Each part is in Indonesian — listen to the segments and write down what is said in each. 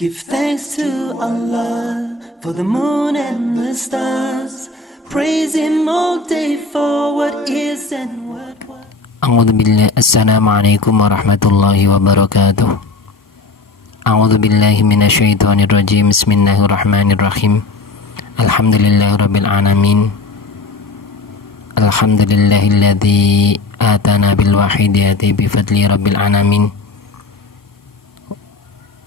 Give thanks to Allah for the moon and the stars. Praise Him all day for what is and what was. A'udzu billahi. Assalamualaikum warahmatullahi wabarakatuh. A'udzu billahi minasyaitonir rajim. Bismillahirrahmanirrahim. Alhamdulillahirabbil alamin. Alhamdulillahilladzi atana bil wahidiyati bi fadli rabbil alamin.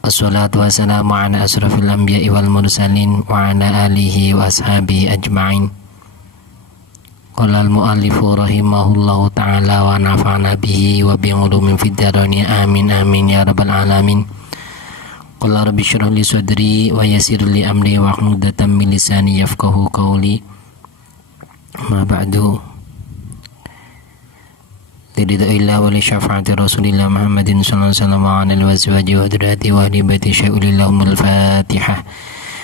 Wassalatu wassalamu ala asrafil anbiya'i wal mursalin wa ala alihi wa ashabihi ajma'in. Qala al-mu'allifu rahimahullahu ta'ala wa nafa'na bihi wa bi ulumin fid darain amin amin ya rabbal alamin. Qala rabbi shrah li sadri wa yassir li amri wa hlul 'uqdatam min lisani yafqahu qawli. Ma ba'du. Liridha'illah wa li syafa'ati Rasulillah Muhammadin sallallahu alaihi wasallam wa ala alihi wa azwajihi wa dhurriyyatihi wa ahli baiti syai'ulillahumul Fatihah.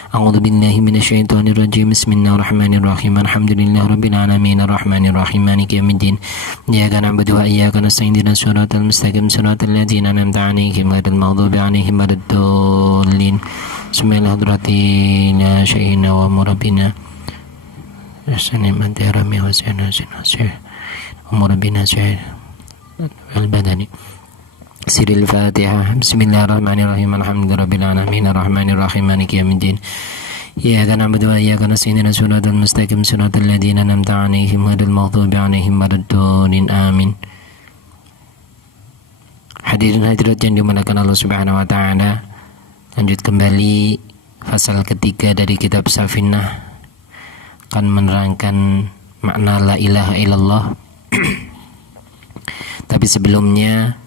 A'udzu billahi minasyaitonir rajim. Bismillahirrahmanirrahim. Alhamdulillahirabbil alamin arrahmanir rahim maliki yaumiddin. Iyyaka na'budu wa iyyaka nasta'in ihdinas siratal mustaqim siratal ladzina an'amta 'alaihim ghairil maghdubi 'alaihim waladdallin. Bismillahirrahmanirrahim. Syai'ina wa murabbina. Rasani mantarami wa sanasir. Murabbina syai' al-badani. Siril Fatihah. Bismillahirrahmanirrahim. Alhamdulillahirabbil alamin arrahmanir rahim maliki yaumiddin. Iyyaka na'budu wa iyyaka nasta'in ihdinas siratal mustaqim siratal ladzina an'amta 'alaihim ghairil maghdubi 'alaihim waladdallin. Amin. Hadirin hadirat yang dimuliakan Allah Subhanahu wa taala, lanjut kembali pasal ketiga dari kitab Safinah akan menerangkan makna la ilaha illallah. Tapi sebelumnya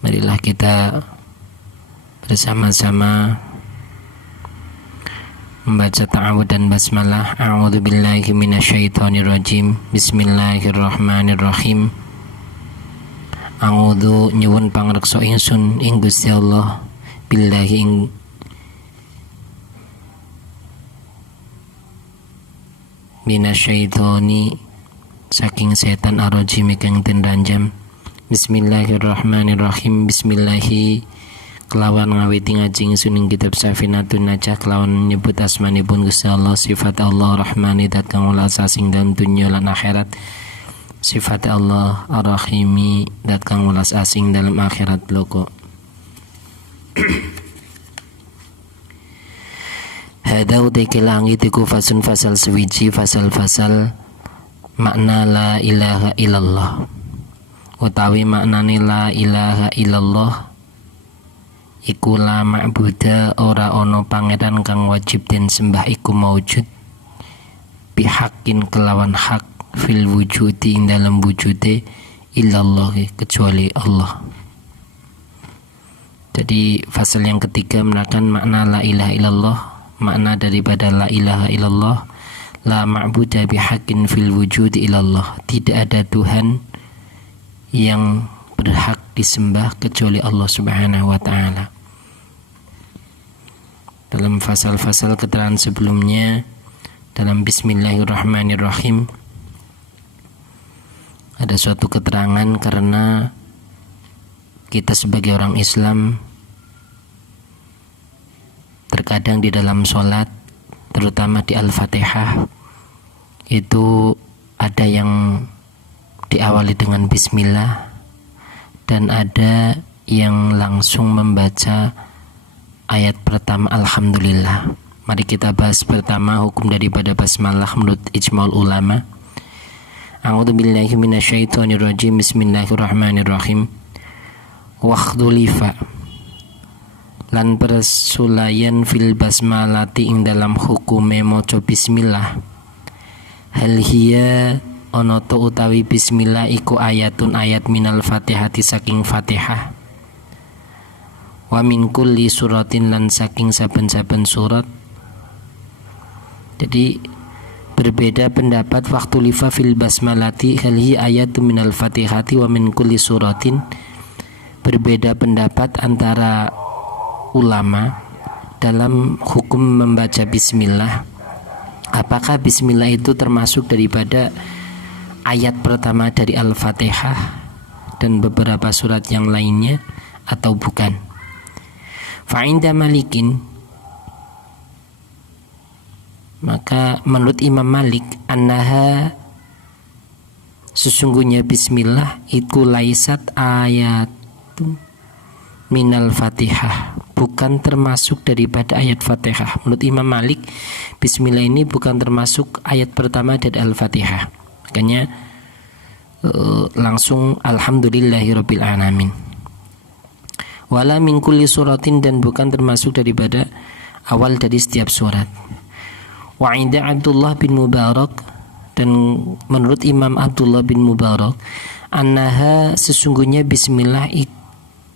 marilah kita bersama-sama membaca ta'awudz dan basmalah. A'udzu billahi minasyaitonir rajim. Bismillahirrahmanirrahim. A'udzu nyuwun pangreksa ingsun ing Gusti Allah billahi ing minasyaitoni saking setan arrajim kang den ranjam. Bismillahirrahmanirrahim. Bismillahi kelawan ngawiti ngaji ingsun ing kitab Safinatun Najah kelawan nyebut asmanipun Gusti Allah, sifat Allah Rahmani dat kang welas asing dalam dunya lan akhirat, sifat Allah Ar-Rahimi dat kang welas asing dalam akhirat loko. Hadau teke langit iku fasun fasal suwiji fasal-fasal makna la ilaha illallah. Utawi maknane la ilaha illallah iku la ma'buda ora ono pangeran kang wajib den sembah iku maujud bihakin kelawan hak fil wujudi ing dalam wujude illallah kecuali Allah. Jadi fasal yang ketiga menerangkan makna la ilaha illallah. Makna daripada la ilaha illallah, la ma'buda bihakin fil wujudi illallah, tidak ada Tuhan yang berhak disembah kecuali Allah Subhanahu wa taala. Dalam fasal-fasal keterangan sebelumnya dalam Bismillahirrahmanirrahim ada suatu keterangan karena kita sebagai orang Islam terkadang di dalam sholat, terutama di Al-Fatihah, itu ada yang diawali dengan bismillah dan ada yang langsung membaca ayat pertama alhamdulillah. Mari kita bahas pertama hukum daripada basmalah menurut ijma'ul ulama. A'udzu billahi minasyaitonir rajim. Bismillahirrahmanirrahim. Wakhdulifa lan persulayan fil basmalati ing dalam hukume maca bismillah. Hal hiya ono to utawi bismillah iku ayatun ayat minal fatihati saking fatihah, wa min kulli suratin lan saking saben-saben surat. Jadi berbeda pendapat waktu lifa fil basmalati hal hiya ayatun minal fatihati wa min kulli suratin. Berbeda pendapat antara ulama dalam hukum membaca bismillah. Apakah bismillah itu termasuk daripada ayat pertama dari Al-Fatihah dan beberapa surat yang lainnya atau bukan? Fa'inda Malikin, maka menurut Imam Malik, annaha, sesungguhnya bismillah itu laisat ayatun minal fatihah, bukan termasuk daripada ayat fatihah. Menurut Imam Malik, bismillah ini bukan termasuk ayat pertama dari al-fatihah. Makanya langsung alhamdulillahirabbil alamin. Wala min kulli suratin, dan bukan termasuk daripada awal dari setiap surat. Wa inda Abdullah bin Mubarak, dan menurut Imam Abdullah bin Mubarak, annaha, sesungguhnya bismillah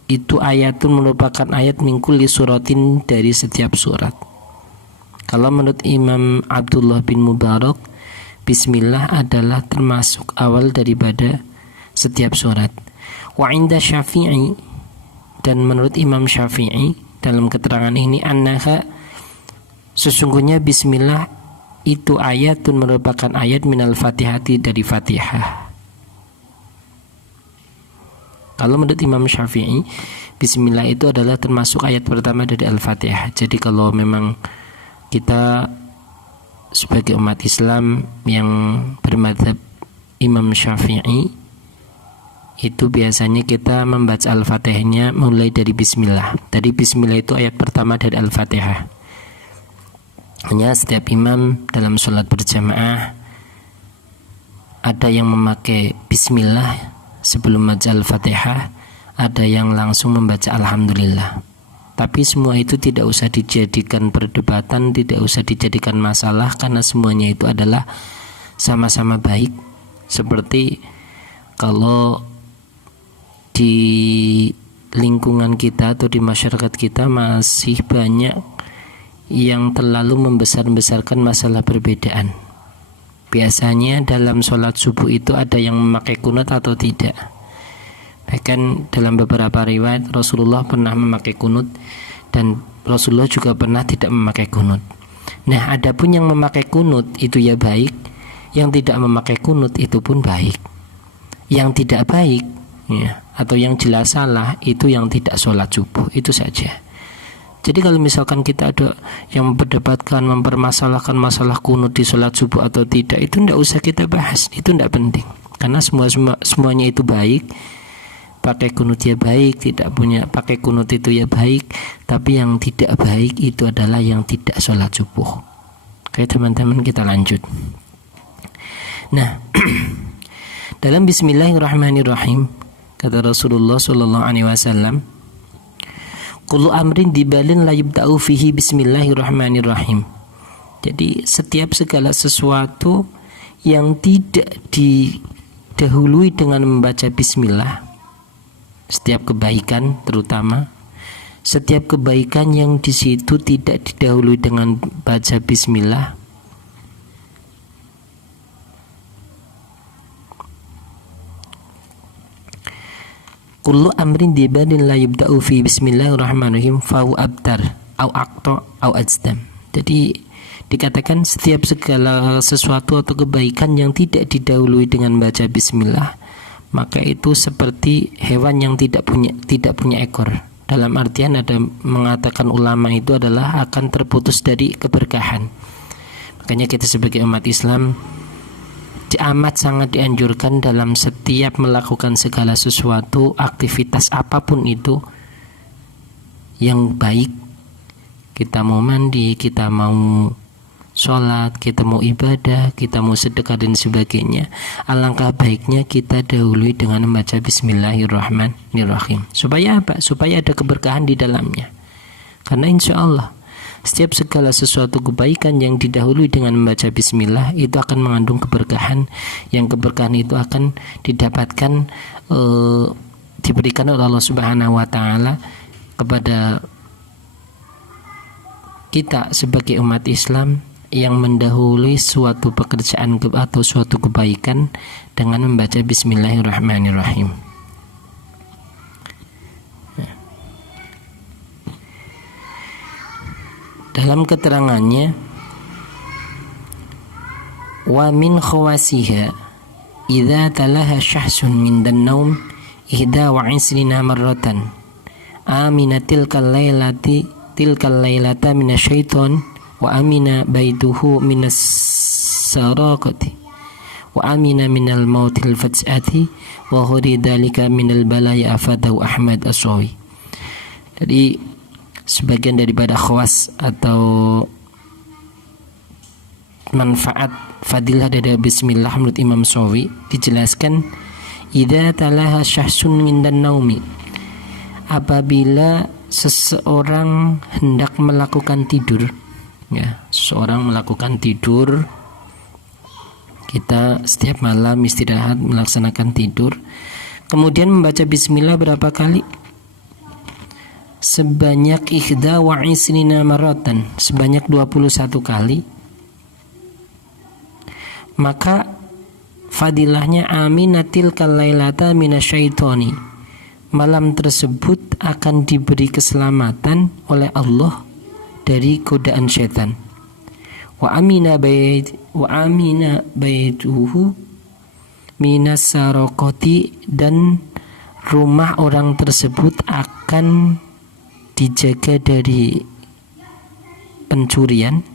itu ayatun, merupakan ayat min kulli suratin, dari setiap surat. Kalau menurut Imam Abdullah bin Mubarak, bismillah adalah termasuk awal daripada setiap surat. Wa inda Syafi'i, dan menurut Imam Syafi'i dalam keterangan ini, annaha, sesungguhnya bismillah itu ayatun, merupakan ayat minal fatihati, dari fatihah. Kalau menurut Imam Syafi'i, bismillah itu adalah termasuk ayat pertama dari al-fatihah. Jadi kalau memang kita sebagai umat Islam yang bermadzhab Imam Syafi'i, itu biasanya kita membaca al-fatihahnya mulai dari bismillah. Dari bismillah itu ayat pertama dari al-fatihah. Hanya setiap imam dalam sholat berjamaah ada yang memakai bismillah sebelum membaca al-fatihah, ada yang langsung membaca alhamdulillah. Tapi semua itu tidak usah dijadikan perdebatan, tidak usah dijadikan masalah, karena semuanya itu adalah sama-sama baik. Seperti kalau di lingkungan kita atau di masyarakat kita masih banyak yang terlalu membesar-besarkan masalah perbedaan. Biasanya dalam sholat subuh itu ada yang memakai kunut atau tidak. Bahkan dalam beberapa riwayat Rasulullah pernah memakai kunut, dan Rasulullah juga pernah tidak memakai kunut. Nah, adapun yang memakai kunut itu ya baik, yang tidak memakai kunut itu pun baik. Yang tidak baik ya, atau yang jelas salah, itu yang tidak sholat subuh, itu saja. Jadi kalau misalkan kita ada yang memperdebatkan, mempermasalahkan masalah kunut di sholat subuh atau tidak, itu tidak usah kita bahas, itu tidak penting. Karena semuanya itu baik. Pakai kunut ya baik, tidak punya pakai kunut itu ya baik. Tapi yang tidak baik itu adalah yang tidak sholat subuh. Oke teman-teman, kita lanjut. Nah, dalam Bismillahirrahmanirrahim, kata Rasulullah sallallahu alaihi wasallam, kullu amrin dibalin la yubda'u fihi bismillahirrahmanirrahim. Jadi setiap segala sesuatu yang tidak didahului dengan membaca bismillah, setiap kebaikan terutama, setiap kebaikan yang di situ tidak didahului dengan baca bismillah, kullu amrin dibalin la yubda'u fi bismillahirrahmanirrahim fau abtar au aqta au ajdam. Jadi dikatakan setiap segala sesuatu atau kebaikan yang tidak didahului dengan baca bismillah, maka itu seperti hewan yang tidak punya ekor. Dalam artian ada mengatakan ulama itu adalah akan terputus dari keberkahan. Makanya kita sebagai umat Islam amat sangat dianjurkan dalam setiap melakukan segala sesuatu, aktivitas apapun itu yang baik. Kita mau mandi, kita mau sholat, kita mau ibadah, kita mau sedekah dan sebagainya, alangkah baiknya kita dahului dengan membaca bismillahirrahmanirrahim. Supaya apa? Supaya ada keberkahan di dalamnya. Karena insya Allah setiap segala sesuatu kebaikan yang didahului dengan membaca bismillah itu akan mengandung keberkahan, yang keberkahan itu akan didapatkan diberikan oleh Allah Subhanahu wa taala kepada kita sebagai umat Islam yang mendahului suatu pekerjaan atau suatu kebaikan dengan membaca bismillahirrahmanirrahim. Dalam keterangannya, wa min khawasiha idza talaha syahsun min dan naum ihda wa isrina marratan amina tilkal lailata minasyaiton wa amina baituhu minas sarakati wa amina minal mautil faj'ati wa khuri dalika minal balaya afadahu Ahmad As-Sawi. Jadi sebagian daripada khawas atau manfaat fadilah dari bismillah menurut Imam Sawi dijelaskan, idza talaha syahsun mindan naumi, apabila seseorang hendak melakukan tidur, ya, seseorang melakukan tidur, kita setiap malam istirahat melaksanakan tidur, kemudian membaca bismillah berapa kali? Sebanyak ihda wa isrina maratan, sebanyak 21 kali. Maka fadilahnya aminatil kalailata minasyaitoni, malam tersebut akan diberi keselamatan oleh Allah dari godaan syaitan. Wa amina baituhu minas sarokoti, dan rumah orang tersebut akan dijaga dari pencurian.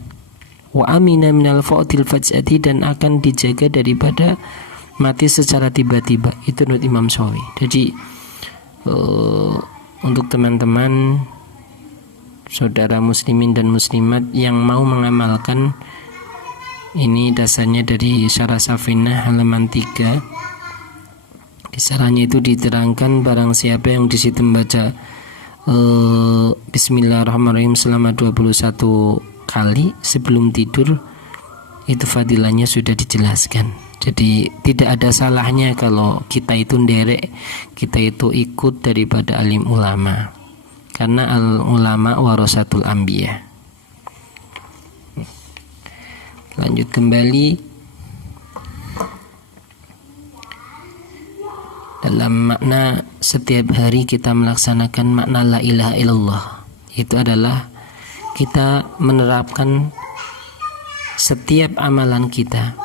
Wa amina minal fautil faj'ati, dan akan dijaga daripada mati secara tiba-tiba. Itu menurut Imam Sawi. Jadi untuk teman-teman saudara muslimin dan muslimat yang mau mengamalkan ini, dasarnya dari Syarah Safinah halaman 3. Di sarahnya itu diterangkan, barang siapa yang di situ membaca Bismillahirrahmanirrahim selama 21 kali sebelum tidur, itu fadilahnya sudah dijelaskan. Jadi tidak ada salahnya kalau kita itu nderek, kita itu ikut daripada alim ulama, karena al ulama warasatul anbiya. Lanjut kembali dalam makna setiap hari kita melaksanakan makna la ilaha illallah. Itu adalah kita menerapkan setiap amalan kita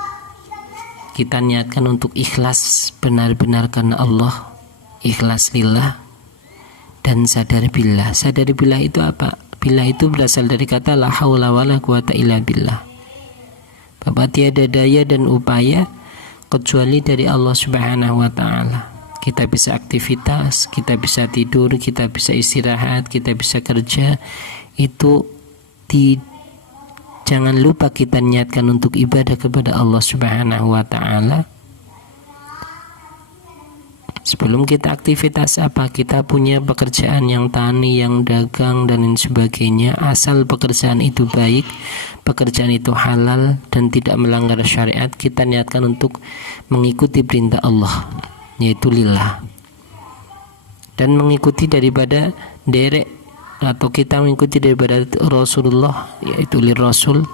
niatkan untuk ikhlas benar-benar karena Allah, ikhlas lillah, dan sadar billah. Sadar billah itu apa? Billah itu berasal dari kata la haula wala quwata illa billah, bahwa tiada daya dan upaya kecuali dari Allah Subhanahu wa ta'ala. Kita bisa aktivitas, kita bisa tidur, kita bisa istirahat, kita bisa kerja. Itu jangan lupa kita niatkan untuk ibadah kepada Allah Subhanahu wa ta'ala. Sebelum kita aktivitas apa, kita punya pekerjaan yang tani, yang dagang, dan lain sebagainya, asal pekerjaan itu baik, pekerjaan itu halal dan tidak melanggar syariat, kita niatkan untuk mengikuti perintah Allah, yaitu lillah, dan mengikuti daripada derek atau kita mengikuti daripada Rasulullah, yaitu lir Rasul,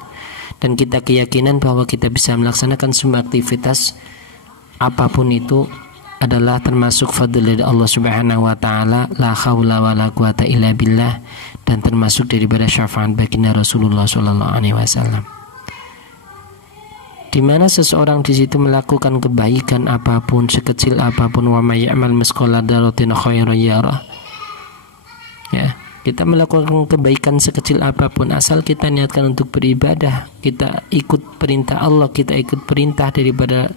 dan kita keyakinan bahwa kita bisa melaksanakan semua aktivitas apapun itu adalah termasuk fadl dari Allah Subhanahu wa ta'ala, la haula wala quwata illa billah, dan termasuk daripada syafaat baginda Rasulullah sallallahu alaihi wasallam. Di mana seseorang di situ melakukan kebaikan apapun, sekecil apapun, wa may ya'mal misqala dzarratin khairan yarah. Ya, kita melakukan kebaikan sekecil apapun, asal kita niatkan untuk beribadah, kita ikut perintah Allah, kita ikut perintah daripada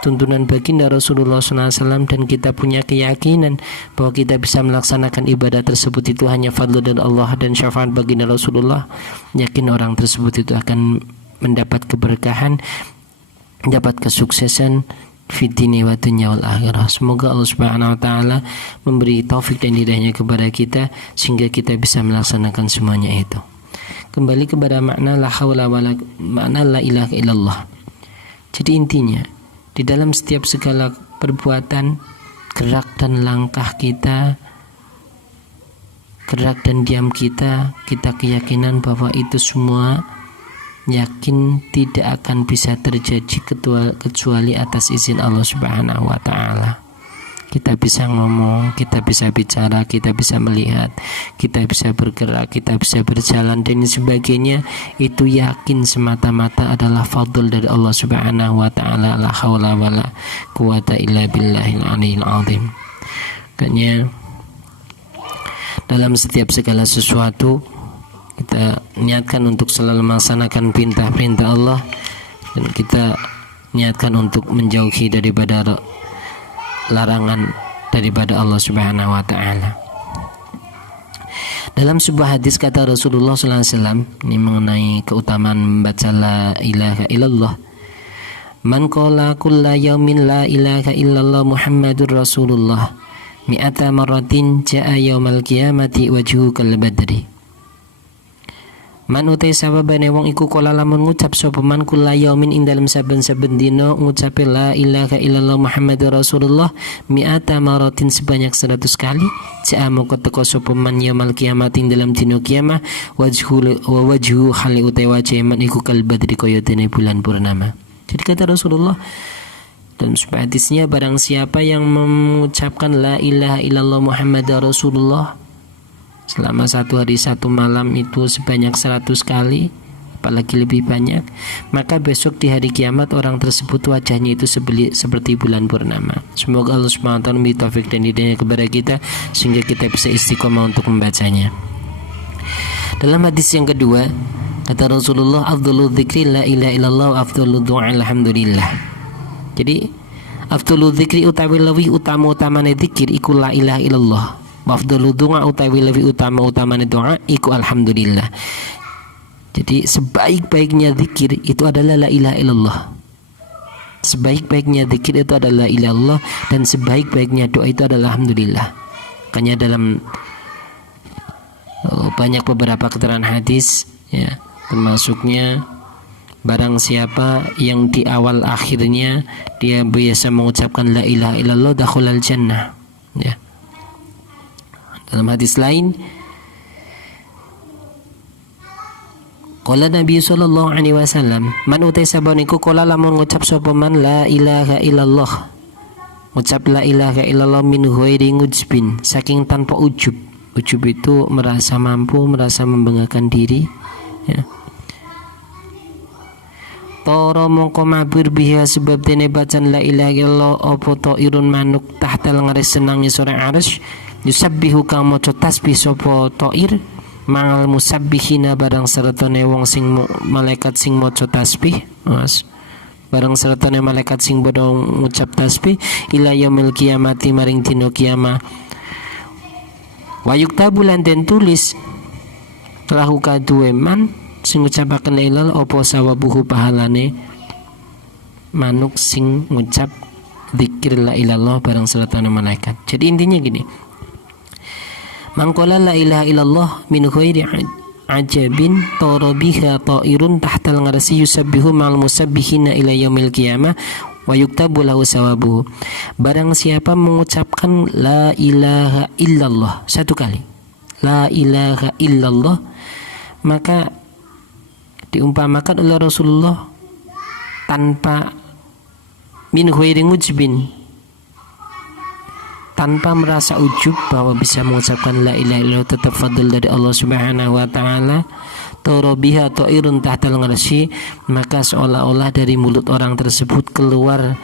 tuntunan baginda Rasulullah SAW, dan kita punya keyakinan bahwa kita bisa melaksanakan ibadah tersebut itu hanya fadl dari Allah dan syafaat baginda Rasulullah, yakin orang tersebut itu akan mendapat keberkahan, dapat kesuksesan fid dini wa dunya wal akhirah. Semoga Allah Subhanahu wa taala memberi taufik dan hidayahnya kepada kita sehingga kita bisa melaksanakan semuanya itu. Kembali kepada makna la haula wala, makna la ilaha illallah. Jadi intinya di dalam setiap segala perbuatan, gerak dan langkah kita, gerak dan diam kita, kita keyakinan bahwa itu semua yakin tidak akan bisa terjadi kecuali atas izin Allah Subhanahu wa ta'ala. Kita bisa ngomong, kita bisa bicara, kita bisa melihat, kita bisa bergerak, kita bisa berjalan dan sebagainya, itu yakin semata-mata adalah fadl dari Allah Subhanahu wa ta'ala, la haula wala quwata illa billahil aliyil azim. Makanya dalam setiap segala sesuatu. Kita niatkan untuk selalu melaksanakan perintah-perintah Allah, dan kita niatkan untuk menjauhi daripada larangan daripada Allah Subhanahu wa taala. Dalam sebuah hadis kata Rasulullah SAW, ini mengenai keutamaan membaca la ilaha illallah. Man qala kulla yaumin la ilaha illallah Muhammadur Rasulullah mi'ata marratin ja'a yaumal qiyamati wajhu kal badri. Man utai sababane wong iku kala lamun ngucap sapa man kulla yaumin ing dalem saben-saben dina ngucap la ilaha illallah Muhammadur Rasulullah mi'ata maratin sebanyak 100 kali, ja'a moko teko sapa man yaumul kiamat ing dalem dina kiamah wajhu hali utai wajah man iku kal badri kaya dene bulan purnama. Jadi kata Rasulullah dalam sebuah hadisnya, barang siapa yang mengucapkan la ilaha illallah Muhammadur Rasulullah selama 1 hari 1 malam itu sebanyak 100 kali, apalagi lebih banyak, maka besok di hari kiamat orang tersebut wajahnya itu seperti bulan purnama. Semoga Allah SWT memberi taufik dan hidayah kepada kita sehingga kita bisa istiqomah untuk membacanya. Dalam hadis yang kedua kata Rasulullah, afdhalu dzikri la ilaha illallah wa afdhalu du'a alhamdulillah. Jadi afdhalu dzikri utawi luwih utama-utamane zikir iku la ilaha illallah. Afdalu doa utawi lebih utama-utamane doa iku alhamdulillah. Jadi sebaik-baiknya zikir itu adalah la ilaha illallah. Sebaik-baiknya zikir itu adalah la ilaha illallah, dan sebaik-baiknya doa itu adalah alhamdulillah. Makanya dalam banyak beberapa keterangan hadis ya, termasuknya barang siapa yang di awal akhirnya dia biasa mengucapkan la ilaha illallah dakhulal jannah ya. Dalam hadis lain, qala Nabi sallallahu alaihi wasallam, man utai sabaniku qala lamun ngucap sapa man la ilaha illallah, ngucap la ilaha illallah min ghairi ujbin, saking tanpa ujub. Ujub itu merasa mampu, merasa membanggakan diri ya. Tara mongko mabur biha sebab dene bacaan la ilaha illallah apa ta'irun manuk tahtal ngaris senang sore arsy yusabbihu kang maca tasbih sapa ta'ir mangal musabbihina barang seretone wong sing malaikat sing maca tasbih, Mas. Barang seretone malaikat sing padha ngucap tasbih ila yaumil qiyamati maring dina kiamah. Wa yuktabu lan den tulis lahu kaduwe man sing ngucapaken la ilaha apa sawabuhu pahalane manuk sing ngucap zikir la ilallah barang seretone malaikat. Jadi intinya gini, mangkola la ilaha illallah min ghairi ajabin tara biha ta'irun tahtal ngarsi yusabbihu ma'al musabbihina ila yaumil qiyamah wa yuktabu lahu sawabuhu. Barang siapa mengucapkan la ilaha illallah 1 kali, la ilaha illallah, maka diumpamakan oleh Rasulullah tanpa min ghairi mujbin, tanpa merasa ujub bahwa bisa mengucapkan la ilaha illallah, tetap fadl dari Allah Subhanahu wa taala. Tarabiha ta'irun tahtal arsy, maka seolah-olah dari mulut orang tersebut keluar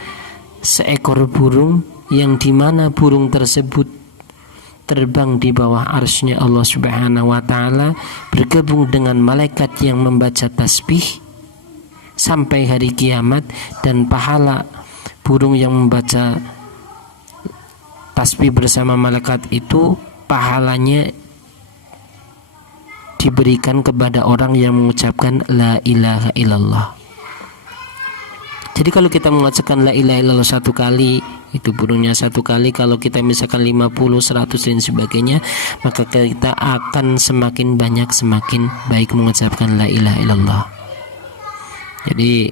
seekor burung yang dimana burung tersebut terbang di bawah arsy-Nya Allah Subhanahu wa taala, bergabung dengan malaikat yang membaca tasbih sampai hari kiamat, dan pahala burung yang membaca tasbih bersama malaikat itu pahalanya diberikan kepada orang yang mengucapkan la ilaha illallah. Jadi kalau kita mengucapkan la ilaha illallah 1 kali, itu burungnya 1 kali. Kalau kita misalkan 50, 100 dan sebagainya, maka kita akan semakin banyak, semakin baik mengucapkan la ilaha illallah. Jadi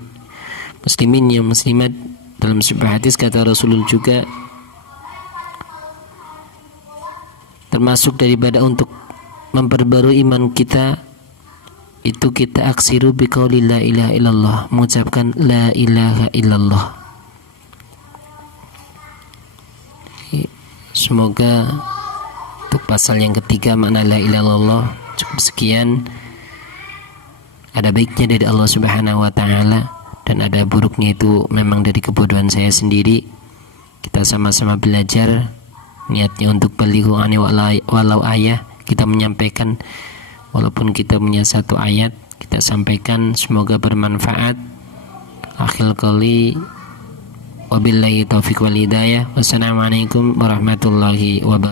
muslimin yang muslimat, dalam sebuah hadis kata Rasulullah juga, termasuk daripada untuk memperbarui iman kita itu kita aksiru biqauli la ilaha illallah, mengucapkan la ilaha illallah. Semoga untuk pasal yang ketiga makna la ilaha illallah cukup sekian. Ada baiknya dari Allah Subhanahu wa taala dan ada buruknya itu memang dari kebodohan saya sendiri. Kita sama-sama belajar, niatnya untuk balighu ani walau ayah. kita menyampaikan, walaupun kita punya satu ayat kita sampaikan, semoga bermanfaat. Akhil qali, wabillahi taufiq wal hidayah. Wassalamualaikum warahmatullahi wabarakatuh.